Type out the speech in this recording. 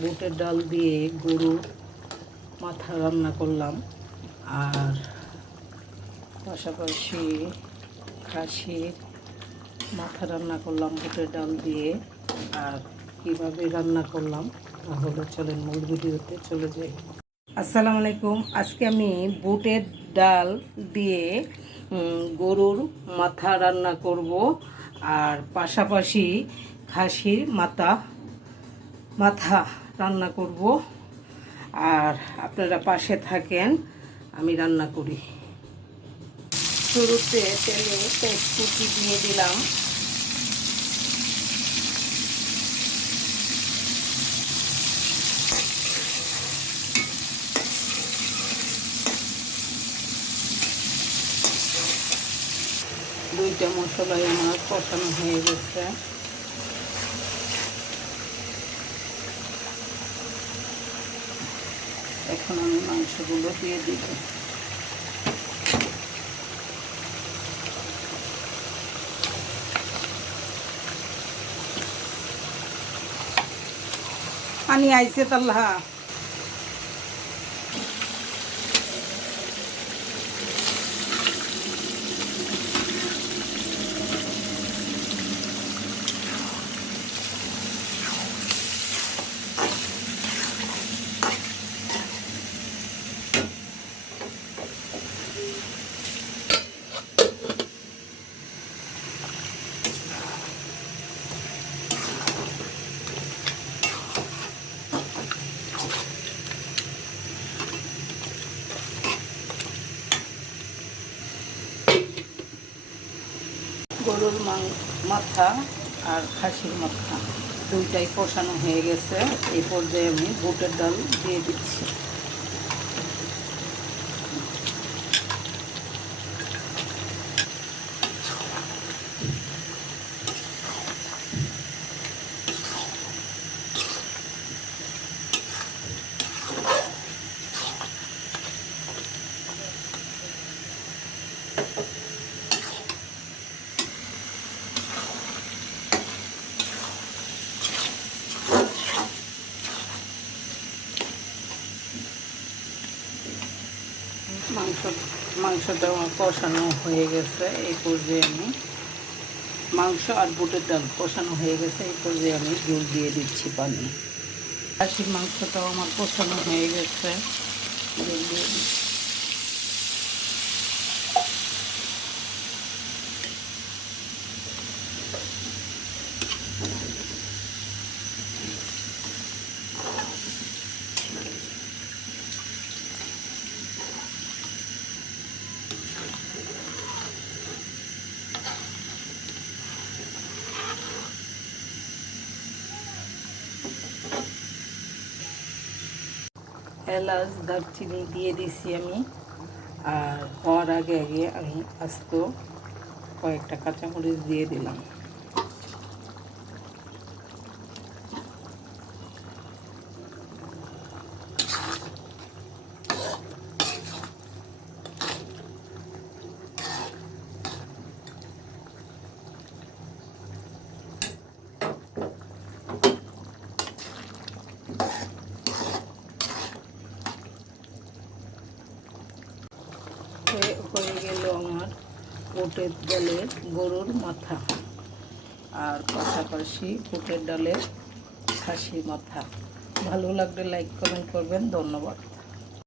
বুটের ডাল দিয়ে গরুর মাথা রান্না করলাম। আর পাশাপাশি খাসির মাথা রান্না করলাম বুটের ডাল দিয়ে। আর কীভাবে রান্না করলাম তাহলে চলেন মূল ভিডিওতে চলে যাই। আসসালামু আলাইকুম, আজকে আমি বুটের ডাল দিয়ে গরুর মাথা রান্না করব। আর পাশাপাশি খাসির মাথা মাথা রান্না করব। আর আপনারা পাশে থাকেন, আমি রান্না করি। শুরুতে তেলে তেজকুচি দিয়ে দিলাম। দুইটা মশলাই আমার কষানো হয়ে গেছে। এখন আমি মাংসগুলো দিয়ে দিব। পানি আইছে তাল্লাহা। গরুর মাথা আর খাসির মাথা। দুইটাই কষানো হয়ে গেছে। এই পর্যায়ে আমি বুটের ডাল দিয়ে দিচ্ছি। মাংস, মাংসটা আমার কষানো হয়ে গেছে এই পর্যায়ে আমি। মাংস আর বুটের ডাল কষানো হয়ে গেছে এই পর্যায়ে আমি জল দিয়ে দিচ্ছি পানি। খাসির মাংসটাও আমার কষানো হয়ে গেছে। জল দিয়ে দিচ্ছি। এলাচ, দারচিনি দিয়ে দিছি আমি। আর হওয়ার আগে আগে আমি আস্ত কয়েকটা কাঁচামরিচ দিয়ে দিলাম হয়ে হয়ে গেল আমার বুটের ডালের গরুর মাথা। আর পাশাপাশি বুটের ডালের খাসি মাথা। ভালো লাগলে লাইক কমেন্ট করবেন। ধন্যবাদ।